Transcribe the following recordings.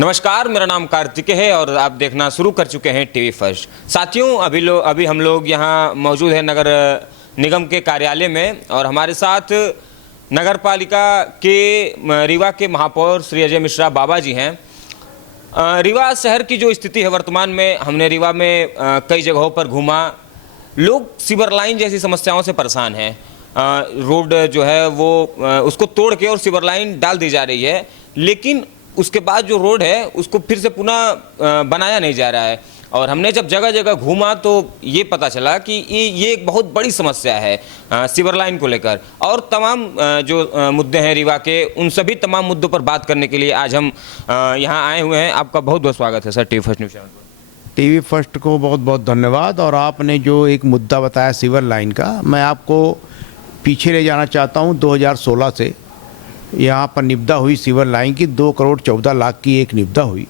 नमस्कार, मेरा नाम कार्तिक है और आप देखना शुरू कर चुके हैं टीवी फर्स्ट। साथियों, अभी हम लोग यहाँ मौजूद हैं नगर निगम के कार्यालय में और हमारे साथ नगर पालिका के रीवा के महापौर श्री अजय मिश्रा बाबा जी हैं। रीवा शहर की जो स्थिति है वर्तमान में, हमने रीवा में कई जगहों पर घूमा। लोग सीवर लाइन जैसी समस्याओं से परेशान हैं। रोड जो है वो उसको तोड़ के और सीवर लाइन डाल दी जा रही है, लेकिन उसके बाद जो रोड है उसको फिर से पुनः बनाया नहीं जा रहा है। और हमने जब जगह जगह घूमा तो ये पता चला कि ये एक बहुत बड़ी समस्या है सीवर लाइन को लेकर। और तमाम जो मुद्दे हैं रीवा के, उन सभी तमाम मुद्दों पर बात करने के लिए आज हम यहाँ आए हुए हैं। आपका बहुत बहुत स्वागत है sir TV first news channel पर। टीवी फर्स्ट को बहुत बहुत धन्यवाद। और आपने जो एक मुद्दा बताया सीवर लाइन का, मैं आपको पीछे ले जाना चाहता हूँ। 2016 से यहाँ पर निविदा हुई सीवर लाइन की, 2 करोड़ 14 लाख की एक निविदा हुई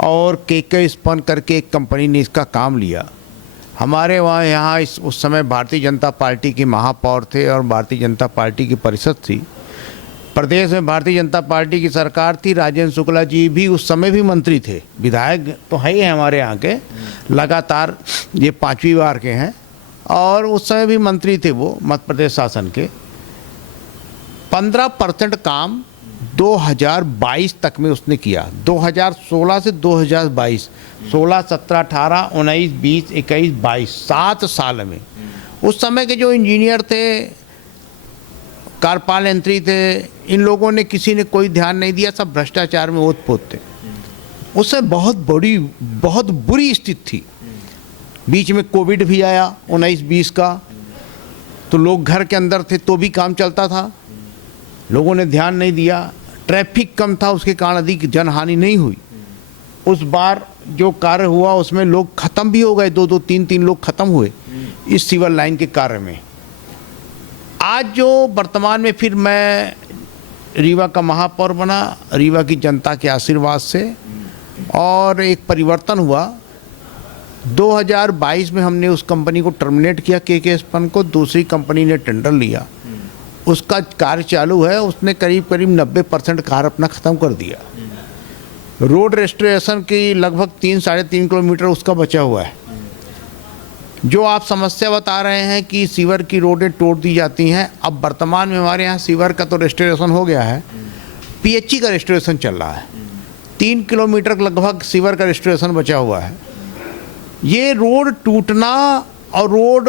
और के स्पन करके एक कंपनी ने इसका काम लिया। हमारे यहाँ उस समय भारतीय जनता पार्टी के महापौर थे और भारतीय जनता पार्टी की परिषद थी। प्रदेश में भारतीय जनता पार्टी की सरकार थी। राजेंद्र शुक्ला जी भी उस समय भी मंत्री थे, विधायक तो है ही हमारे यहाँ के, लगातार ये 5वीं बार के हैं और उस समय भी मंत्री थे वो मध्य प्रदेश शासन के। 15% काम 2022 तक में उसने किया। 2016 से 2022, 16, 17, 18, 19, 20, 21, 22, 7 साल में। उस समय के जो इंजीनियर थे, कार्यपाल यंत्री थे, इन लोगों ने किसी ने कोई ध्यान नहीं दिया, सब भ्रष्टाचार में ओत-पोत थे। उससे बहुत बुरी स्थिति थी। बीच में कोविड भी आया 19-20 का, तो लोग घर के अंदर थे तो भी काम चलता था, लोगों ने ध्यान नहीं दिया। ट्रैफिक कम था, उसके कारण अधिक जनहानि नहीं हुई। उस बार जो कार्य हुआ उसमें लोग ख़त्म भी हो गए, 2-2, 3-3 लोग ख़त्म हुए इस सीवर लाइन के कार्य में। आज जो वर्तमान में फिर मैं रीवा का महापौर बना, रीवा की जनता के आशीर्वाद से, और एक परिवर्तन हुआ। 2022 में हमने उस कंपनी को टर्मिनेट किया, के स्पन को। दूसरी कंपनी ने टेंडर लिया, उसका कार्य चालू है। उसने करीब 90% कार्य अपना ख़त्म कर दिया। रोड रेस्टोरेशन की लगभग 3-3.5 किलोमीटर उसका बचा हुआ है। जो आप समस्या बता रहे हैं कि सीवर की रोडें तोड़ दी जाती हैं, अब वर्तमान में हमारे यहाँ सीवर का तो रेस्टोरेशन हो गया है, पीएचई का रेस्टोरेशन चल रहा है। 3 किलोमीटर लगभग सीवर का रेस्टोरेशन बचा हुआ है। ये रोड टूटना और रोड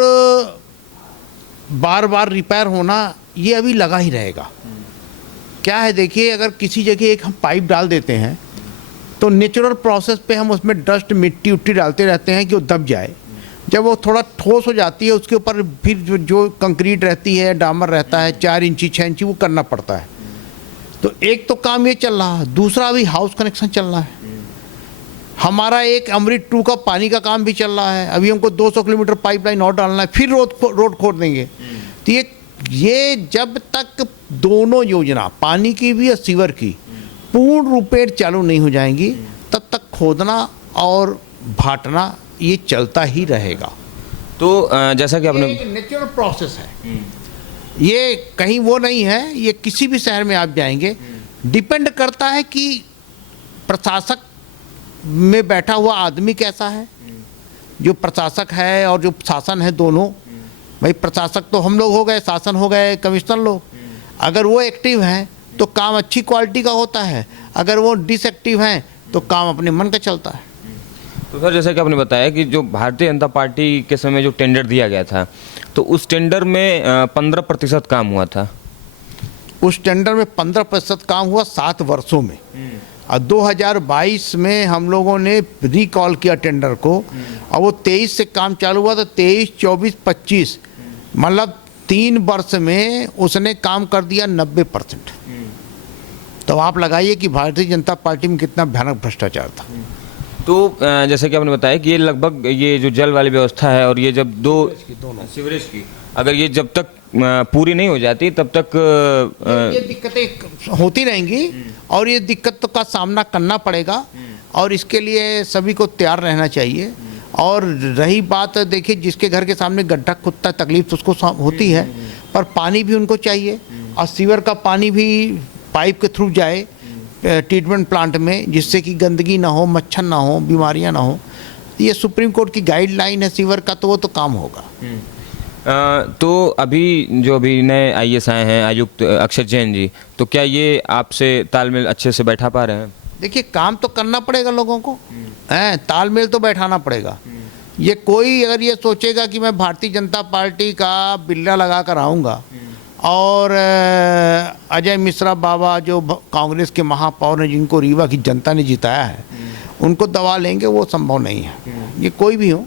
बार बार रिपेयर होना, ये अभी लगा ही रहेगा। क्या है, देखिए, अगर किसी जगह एक हम पाइप डाल देते हैं तो नेचुरल प्रोसेस पे हम उसमें डस्ट, मिट्टी उट्टी डालते रहते हैं कि वो दब जाए। जब वो थोड़ा ठोस हो जाती है, उसके ऊपर फिर जो कंक्रीट रहती है, डामर रहता है 4 इंची 6 इंची, वो करना पड़ता है। तो एक तो काम ये चल रहा है, दूसरा अभी हाउस कनेक्शन चल रहा है। हमारा एक अमृत 2 का पानी का काम भी चल रहा है। अभी हमको 200 किलोमीटर पाइपलाइन और डालना है, फिर रोड खोद देंगे। तो ये जब तक दोनों योजना, पानी की भी और सीवर की, पूर्ण रूपेण चालू नहीं हो जाएंगी, तब तक खोदना और भाटना ये चलता ही रहेगा। तो जैसा कि आपने, एक नेचुरल प्रोसेस है, ये कहीं वो नहीं है। ये किसी भी शहर में आप जाएंगे, डिपेंड करता है कि प्रशासक में बैठा हुआ आदमी कैसा है। जो प्रशासक है और जो शासन है, दोनों, भाई प्रशासक तो हम लोग हो गए, शासन हो गए कमिश्नर लोग। अगर वो एक्टिव हैं तो काम अच्छी क्वालिटी का होता है, अगर वो डिसएक्टिव हैं तो काम अपने मन का चलता है। तो सर, जैसा कि आपने बताया कि जो भारतीय जनता पार्टी के समय जो टेंडर दिया गया था, तो उस टेंडर में 15% काम हुआ था। उस टेंडर में 15% काम हुआ 7 वर्षों में। और 2022 में हम लोगों ने रिकॉल किया टेंडर को, और वो 23 से काम चालू हुआ। तो 23, 24, 25, मतलब 3 वर्ष में उसने काम कर दिया 90%। तो आप लगाइए कि भारतीय जनता पार्टी में कितना भयानक भ्रष्टाचार था। तो जैसे कि आपने बताया कि ये लगभग ये जो जल वाली व्यवस्था है और ये जब दोनों सीवरेज की, अगर ये जब तक पूरी नहीं हो जाती तब तक ये दिक्कतें होती रहेंगी और ये दिक्कत का सामना करना पड़ेगा। और इसके लिए सभी को तैयार रहना चाहिए। और रही बात, देखिए, जिसके घर के सामने गड्ढा खुदता है, तकलीफ तो उसको होती है, पर पानी भी उनको चाहिए। और सीवर का पानी भी पाइप के थ्रू जाए ट्रीटमेंट प्लांट में, जिससे कि गंदगी ना हो, मच्छर ना हो, बीमारियां ना हो। ये सुप्रीम कोर्ट की गाइडलाइन है सीवर का, तो वो तो काम होगा। तो अभी नए आईएएस आए हैं आयुक्त अक्षय जैन जी, तो क्या ये आपसे तालमेल अच्छे से बैठा पा रहे हैं? देखिए, काम तो करना पड़ेगा लोगों को, हैं, तालमेल तो बैठाना पड़ेगा। ये कोई अगर ये सोचेगा कि मैं भारतीय जनता पार्टी का बिल्ला लगा कर आऊँगा और अजय मिश्रा बाबा जो कांग्रेस के महापौर हैं, जिनको रीवा की जनता ने जिताया है, उनको दबा लेंगे, वो संभव नहीं है। ये कोई भी हो,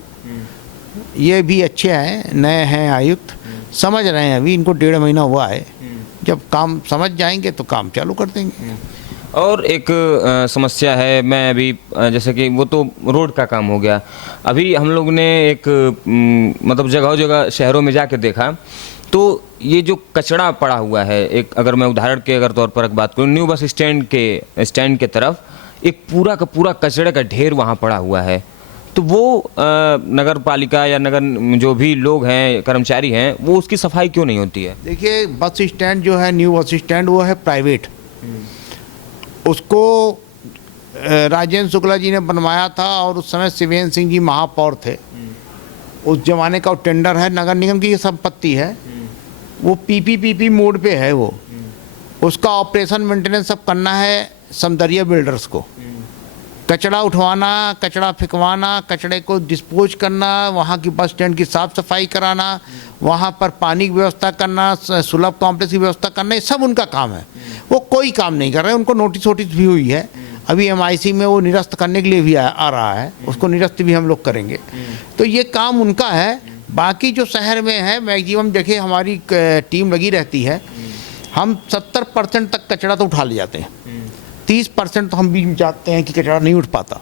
ये भी अच्छे हैं, नए हैं आयुक्त, समझ रहे हैं, अभी इनको 1.5 महीना हुआ है। जब काम समझ जाएंगे तो काम चालू कर देंगे। और एक समस्या है, मैं अभी जैसे कि वो तो रोड का काम हो गया, अभी हम लोग ने एक मतलब जगह जगह शहरों में जाके देखा, तो ये जो कचरा पड़ा हुआ है, एक अगर मैं उदाहरण के अगर तौर पर बात करूँ, न्यू बस स्टैंड के तरफ एक पूरा का पूरा कचरे का ढेर वहाँ पड़ा हुआ है। तो वो नगर पालिका या नगर जो भी लोग हैं, कर्मचारी हैं, वो उसकी सफाई क्यों नहीं होती है? देखिए, बस स्टैंड जो है, न्यू बस स्टैंड, वो है प्राइवेट। उसको राजेंद्र शुक्ला जी ने बनवाया था और उस समय शिवेंद्र सिंह जी महापौर थे। उस जमाने का वो टेंडर है, नगर निगम की संपत्ति है, वो पीपीपी मोड पे है। वो उसका ऑपरेशन मेंटेनेंस सब करना है समदरिया बिल्डर्स को। कचरा उठवाना, कचरा फेंकवाना, कचरे को डिस्पोज करना, वहाँ की बस स्टैंड की साफ़ सफाई कराना, वहाँ पर पानी की व्यवस्था करना, सुलभ कॉम्प्लेक्स की व्यवस्था करना, ये सब उनका काम है। वो कोई काम नहीं कर रहे। उनको नोटिस भी हुई है, अभी एमआईसी में वो निरस्त करने के लिए भी आ रहा है, उसको निरस्त भी हम लोग करेंगे। तो ये काम उनका है। बाकी जो शहर में है, मैक्सिमम देखिए हमारी टीम लगी रहती है, हम 70% तक कचरा तो उठा ले जाते हैं। 30% तो हम भी चाहते हैं कि कचरा नहीं उठ पाता,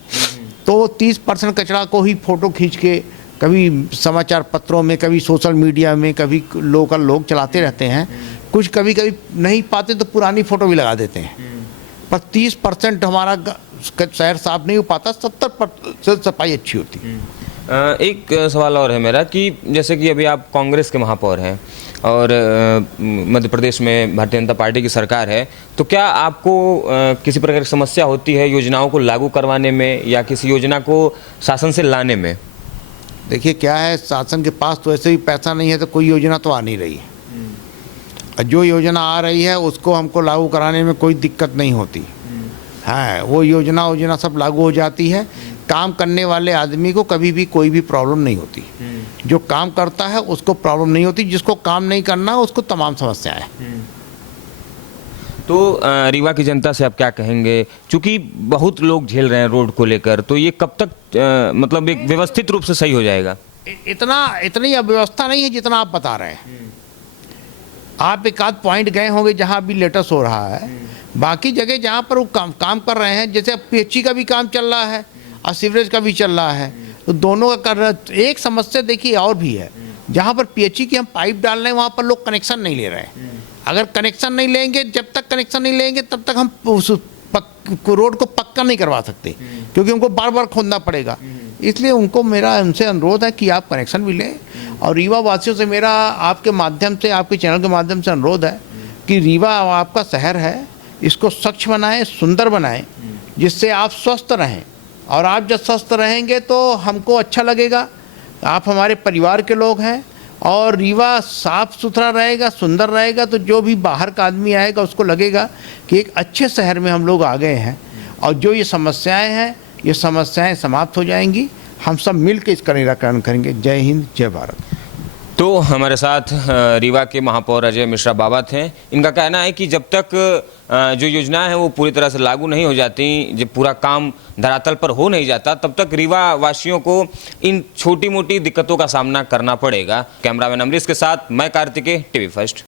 तो 30% कचरा को ही फ़ोटो खींच के कभी समाचार पत्रों में, कभी सोशल मीडिया में, कभी लोकल लोग चलाते रहते हैं। कुछ कभी कभी नहीं पाते तो पुरानी फ़ोटो भी लगा देते हैं, पर 30% हमारा शहर साफ नहीं हो पाता, 70% सफाई अच्छी होती है। एक सवाल और है मेरा कि जैसे कि अभी आप कांग्रेस के महापौर हैं और मध्य प्रदेश में भारतीय जनता पार्टी की सरकार है, तो क्या आपको किसी प्रकार की समस्या होती है योजनाओं को लागू करवाने में या किसी योजना को शासन से लाने में? देखिए, क्या है, शासन के पास तो ऐसे भी पैसा नहीं है, तो कोई योजना तो आ नहीं रही है। जो योजना आ रही है उसको हमको लागू कराने में कोई दिक्कत नहीं होती है। वो योजना सब लागू हो जाती है। काम करने वाले आदमी को कभी भी कोई भी प्रॉब्लम नहीं होती। जो काम करता है उसको प्रॉब्लम नहीं होती, जिसको काम नहीं करना उसको तमाम समस्याएं। तो रीवा की जनता से आप क्या कहेंगे, क्योंकि बहुत लोग झेल रहे हैं रोड को लेकर, तो ये कब तक मतलब एक व्यवस्थित रूप से सही हो जाएगा? इतनी अव्यवस्था नहीं है जितना आप बता रहे हैं। आप एक आध पॉइंट गए होंगे जहां अभी लेटेस्ट हो रहा है, बाकी जगह जहां पर वो काम कर रहे हैं, जैसे अब पीएचई का भी काम चल रहा है और सीवरेज का भी चल रहा है, तो दोनों का कर रहे। एक समस्या देखिए और भी है, जहाँ पर पीएचई की हम पाइप डाल रहे हैं वहाँ पर लोग कनेक्शन नहीं ले रहे हैं। अगर कनेक्शन नहीं लेंगे, जब तक कनेक्शन नहीं लेंगे तब तक हम उस रोड को पक्का नहीं करवा सकते, क्योंकि उनको बार बार खोदना पड़ेगा। इसलिए उनसे अनुरोध है कि आप कनेक्शन भी लें। और रीवा वासियों से मेरा आपके माध्यम से, आपके चैनल के माध्यम से अनुरोध है कि रीवा आपका शहर है, इसको स्वच्छ बनाएं, सुंदर बनाएं, जिससे आप स्वस्थ रहें। और आप जब स्वस्थ रहेंगे तो हमको अच्छा लगेगा, आप हमारे परिवार के लोग हैं। और रीवा साफ़ सुथरा रहेगा, सुंदर रहेगा, तो जो भी बाहर का आदमी आएगा उसको लगेगा कि एक अच्छे शहर में हम लोग आ गए हैं। और जो ये समस्याएं हैं, ये समस्याएं समाप्त हो जाएंगी। हम सब मिल के इसका निराकरण करेंगे। जय हिंद, जय भारत। तो हमारे साथ रीवा के महापौर अजय मिश्रा बाबा थे। इनका कहना है कि जब तक जो योजनाएं हैं वो पूरी तरह से लागू नहीं हो जाती, जब पूरा काम धरातल पर हो नहीं जाता, तब तक रीवा वासियों को इन छोटी मोटी दिक्कतों का सामना करना पड़ेगा। कैमरामैन अमरीश के साथ मैं कार्तिकेय, टीवी फर्स्ट।